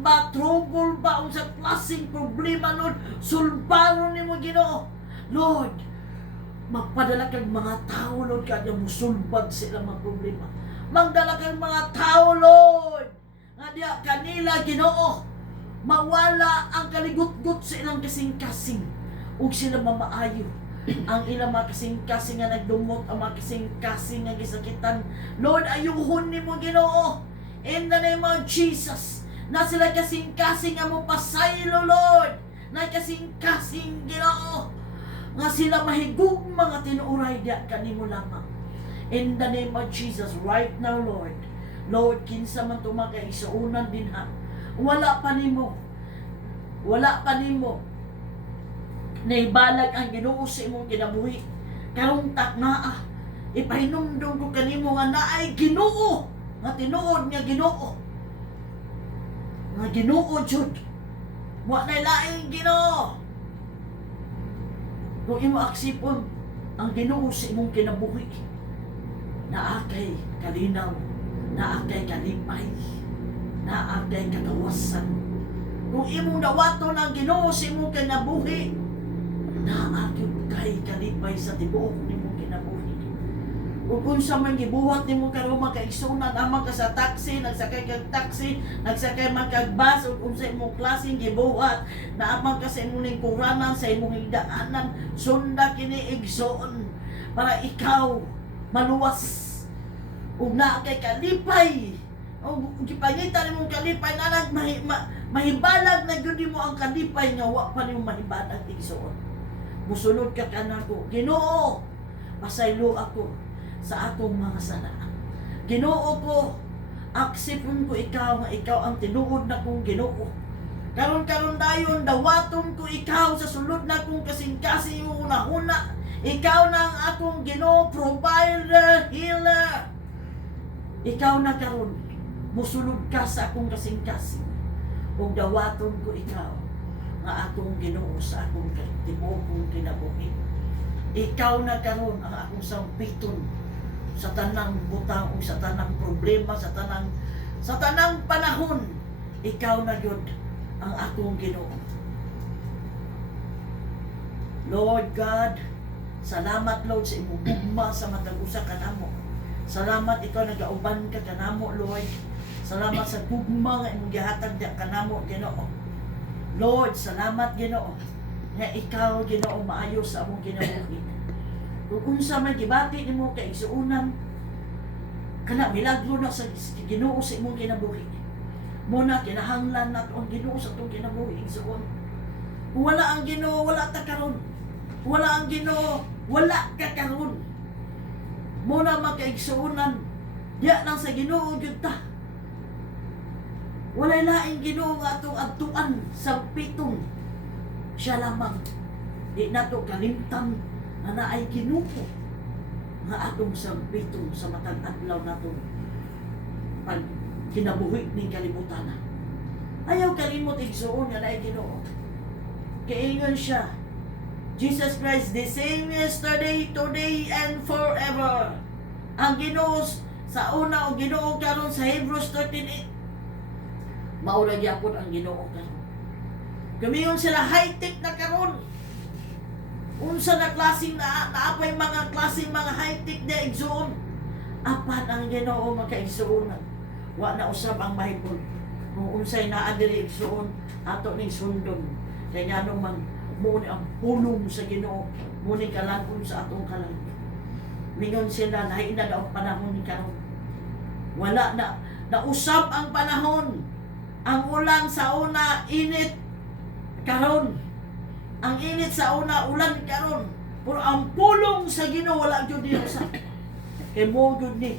ba, trouble ba, unsa klaseng problema, Lord, sulbaron nimo Ginoo. Lord, magpadala kang mga tao, Lord, kaya musulbad sa ilang mga problema. Magdala kang mga tao, Lord, nga diya kanila Ginoo mawala ang kaligut-gut sa ilang kasing-kasing ug sila mamaayo ang ilang mga kasing-kasing nga nagdumot, ang mga kasing-kasing nga gisakitan. Lord, ayuhon nimo Ginoo in the name of Jesus, na sila kasing-kasing nga mo pasaylo, Lord, na kasing-kasing Ginoo nga sila mahigugma nga tinuuray diya kanimo lamang. In the name of Jesus, right now, Lord, Lord, kinsa man tumakay isuunan din ha, wala pa nimo naibalag ang Ginoo sa imong kinabuhi. Karong taknaa, ipahinumdum ko kanimo nga naay Ginoo nga tinuod nga Ginoo, nga Ginoo jud, wa na laing Ginoo. Kung imo aksipon ang Ginoo sa imong kinabuhi, naakay kalinaw, naakay kalipay, naakay kagawasan. Kung imong dawaton ang Ginoo sa imong kinabuhi, naakay kay kalipay sa tibuok nimong kinabuhi. Ug unsa man gibuhat nimo karon makaigsunan, amang ka sa taxi, nagsakay kag taxi, nagsakay man kag bus, ug unsa imong klaseng gibuhat, naamang ka sa imong lingkuranan, sa imong higdaanan, sunda kini igsoon para ikaw maluwas ug naakay kalipay. O gipangitan nimong kalipay na mahibalag na gyud mo ang kalipay nga wa pa nimo mahibalag igsoon. Musulod ka kanako, Ginoo, pasaylo ako sa atong mga sala. Ginoo ko, aksipon ko ikaw nga ikaw ang tinuod na kong Ginoo. Karon dayon dawaton ko ikaw sa sulod na kong kasing-kasing una-una. Ikaw na ang akong Ginoo, provider, healer. Ikaw na karon, musulod ka sa akong kasing-kasing. Ug dawaton ko ikaw nga akong Ginoo sa akong tibuokong kinabuhi. Ikaw na karon ang akong sampiton sa tanang butang o sa tanang problema, sa tanang panahon. Ikaw na gyud ang akong Ginoo. Lord God, salamat Lord sa imong gugma sa matag usa kanamo. Salamat ikaw nagauban ka kanamo, Lord. Salamat sa gugma nga imong gihatag diha kanamo, Ginoo. Lord, salamat Ginoo nga ikaw Ginoo maayo sa among kinabuhi. Kung unsa man gibati nimo kay igsuonan, kana milagro na sa Ginoo sa imong kinabuhi. Muna kinahanglan nato ang Ginoo sa atong kinabuhi igsuon. Kung wala ang Ginoo, wala ta karon. Wala ang Ginoo, wala ka karon. Muna makaigsuonan, diya lang sa Ginoo gyud ta. Walay laing Ginoo nga atong adtuan sa pitong siya lamang. Di nato kalimtan na naay Ginoo nga atong sampitong sa matag adlaw nato pag kinabuhi ning kalibutan. Ayaw kalimot igsuon nga naay Ginoo. Kaingon siya, Jesus Christ the same yesterday, today, and forever. Ang Ginoo sa una o Ginoo karon sa Hebrews 13:8. Maura gyapon ang Ginoo karon. Gamiyon sila high-tech na karon. Unsa na klaseng naapay mga klaseng mga high-tech na igsoon. Apan ang Ginoo makaigsuonan. Wa na usab ang Bible. Kung unsay naa diri igsoon, ato ning sundon. Kay nganong man muni ang pulong sa Ginoo, muni kalagon sa atong kalag. Mingon sila lahi na daw panahon ni karon. Wala na, nausab ang panahon. Ang ulan sa una init karon. Ang init sa una ulan karon. Pero ang pulong sa Ginoo wala gyud niya sa. Kay mo gyud ni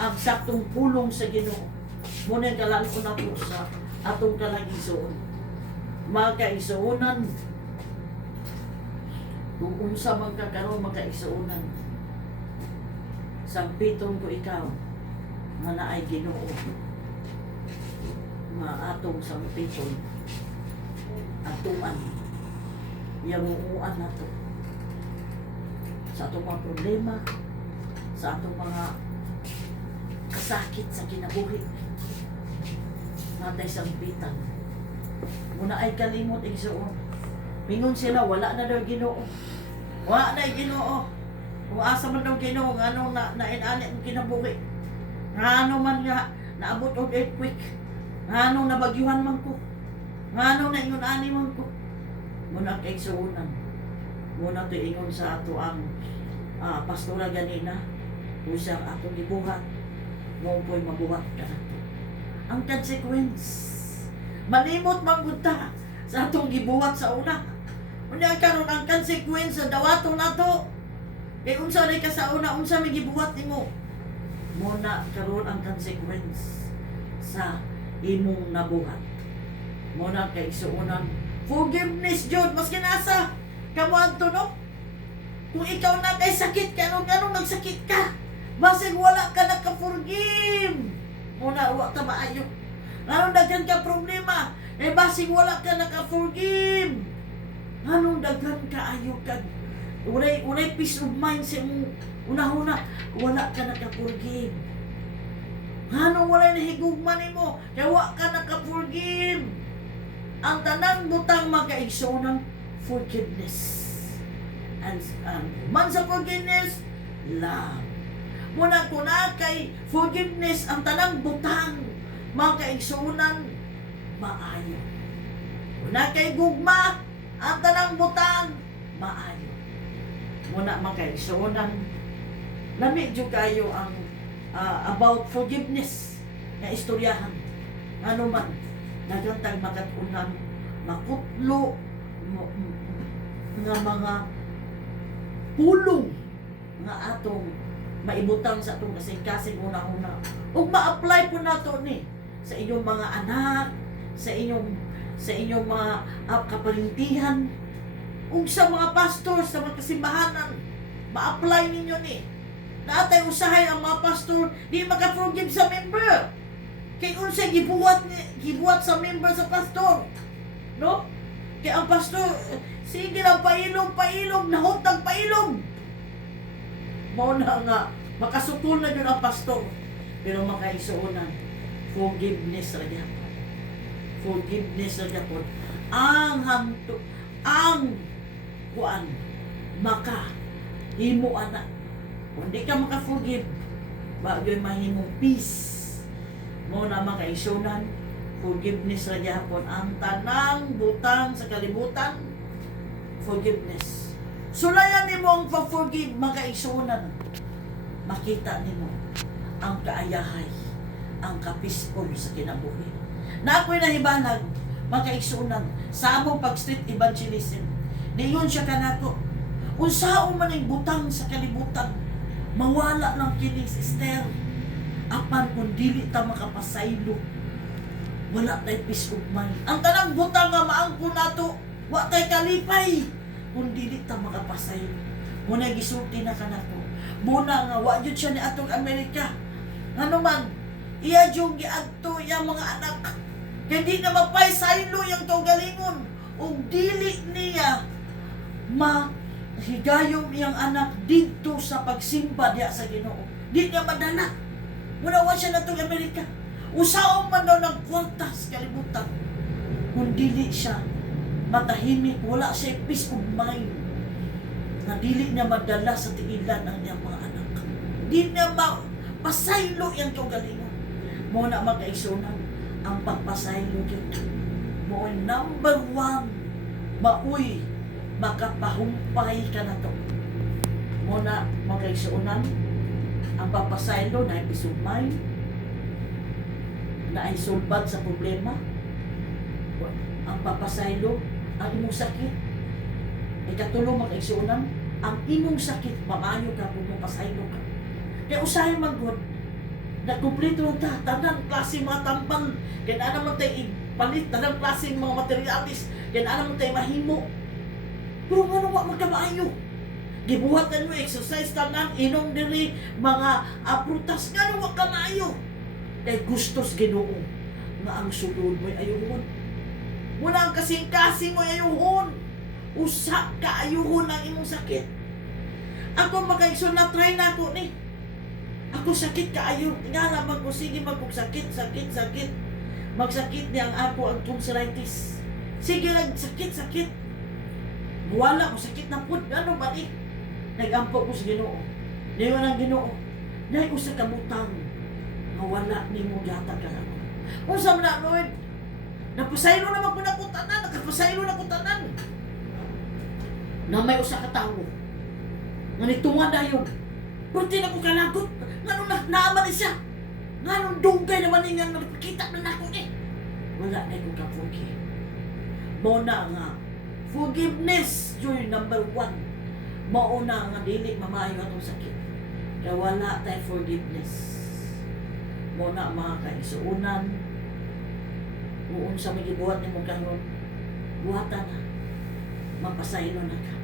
ang saktong pulong sa Ginoo. Muni kalagon nato sa atong kalagisuon. Makaisuonan kung unsa man ka karon makaisuonan. Sampiton ko ikaw nga naay Ginoo. Atong sampiton atuan yamuuan nato sa atong mga problema, sa atong mga kasakit sa kinabuhi. matay sa bitan. Muna ay kalimot igsuon. Mingon sila wala na daw Ginoo. Wala na Ginoo. Kung asa man daw Ginoo ngano na inani ang kinabuhi. Ngano man nga naabot og earthquake. Ngano nabagyuhan man ko. Ngano na ingon ani man ko. Muna kay igsuonan. Muna to ingon sa ato ang pastora ganina. Usang atong gibuhat. Mo po'y mabuhat ka na. Ang consequence malimot manggunta sa atong gibuhat sa una. Unya karon ang consequence sa dawaton nato. Kay unsa ray ka sa una, unsa may gibuhat nimo? Muna karon ang consequence sa imong nabuhat. Muna kay suunan forgiveness jud maski nasa kamo adto no. Kung ikaw na kay sakit ka anong nagsakit ka, basig wala ka naka-forgive. Muna wa ka maayo. Anong daghan ka problema? Basig wala ka naka-forgive. Anong daghan ka ayo ka? Unay peace of mind sa imong una-una, wala ka naka-forgive. Anong wala nahigugman nimo? Kaya wa ka naka-forgive. Ang tanang butang makaigsoon ng forgiveness. And man sa forgiveness, love. Muna ko na kay forgiveness ang tanang butang makaigsunan maayo. Muna kay gugma ang tanang butang maayo. Muna makaigsunan lami jud kayo ang about forgiveness nga istoryahan. Ano man nagantag makatunan makutlo nga mga pulong nga atong maibutang sa atong kasing-kasing una-una. Ug ma-apply po nato ni sa inyong mga anak, sa inyong mga kaparintihan, ug sa mga pastor, sa mga kasimbahanan. Ma-apply ninyo ni. Natay usahay ang mga pastor di maka-forgive sa member. Kay unsay gibuhat sa member sa pastor. No? Kay ang pastor sige lang pailog, nahutang pailog. Mao na nga makasukol na yun ang pastor. Pero makaisuunan forgiveness ra gyapon. Forgiveness ra gyapon. Ang kuan maka himo ana. Kung di ka maka-forgive, bagay mahimong peace. Mao na makaisunan forgiveness ra gyapon. Ang tanang butang sa kalibutan, forgiveness. Sulayan nimo ang pag-forgive, makaigsunan. Makita nimo ang kaayahay, ang kapispol sa kinabuhi. Na ako'y nahibalag, makaigsunan sa among pag-street evangelism. Niyon siya kanako. Unsaon man ang butang sa kalibutan, mawala ng kini sister. Apan kung dili ta makapasaylo, wala tay peace of mind. Ang tanang butang nga maangko nato, wa tay kalipay. Kung dili ta makapasay, muna gisulti na kanako. Muna nga wa jud siya ni atong Amerika. Ano man, iya jud giadto yang mga anak. Kay di na mapay saylo yang kaugalingon ug dili niya mahigayom iyang anak didto sa pagsimba diya sa Ginoo. Di niya madala. Muna wa siya natong Amerika. Usaon man daw ng kwartas kalibutan. Kung dili siya matahimik, wala siya peace of mind na dili niya madala sa tiilan ang niyang mga anak. Di niya pasaylo yung kaugalingon. Mo na magkaisunan ang pagpasaylo yun. Mo number 1, maoy makapahumpay ka na to. Mo na magkaisunan ang pagpasaylo na peace of mind, na ay sulbad sa problema. Ang papasaylo ang imong sakit. Ikatulo makaigsuonan, ang imong sakit mamayo ka kung mapasaylo ka. Kaya usahay magod na kumpleto ta tanang klase mga tampal, kaya na naman tayo ipalit tanang klase mga materialis, kaya na naman tayo mahimo. Pero nga wa magkamaayo. Gibuhatan mo exercise tanan, inom diri mga prutas nga wa kamaayo. Kaya gustos Ginoo nga ang sulod mo'y ayuhon. Muna ang kasing-kasing mo ayuhon. Usa ka ayuhon ang imong sakit. Ako makaigso na try na ako ni. Ako sakit ka ayo. Nga naman ko sige magkog sakit. Magsakit niya ang ako ang tonsillitis. Sige lang, sakit. Wala ko, sakit na po. Ano ba eh? Nag-ampo ko sa Ginoo. Niyon ang Ginoo. Nay ko sa kabutang. Mawala ni mo yata ka lang. Kung sa mga Lord, napasaylo naman ko na kutanan. Nakapasaylo na kutanan. Na may usa ka tao. Nga nitungan na yun. Kunti na ko kalagot. Nga nung naaman siya. Nga nung dugay naman niya nga nakikita na ako eh. Wala na ko ka-forgive. Mauna nga. Forgiveness, joy number 1. Mauna nga dili mamayo atong sakit. Kaya wala tayo forgiveness. Mauna mga kaisuunan. Uun sa may gibuhat ni mo karon. Buhatan na. Mapasaylo na ka.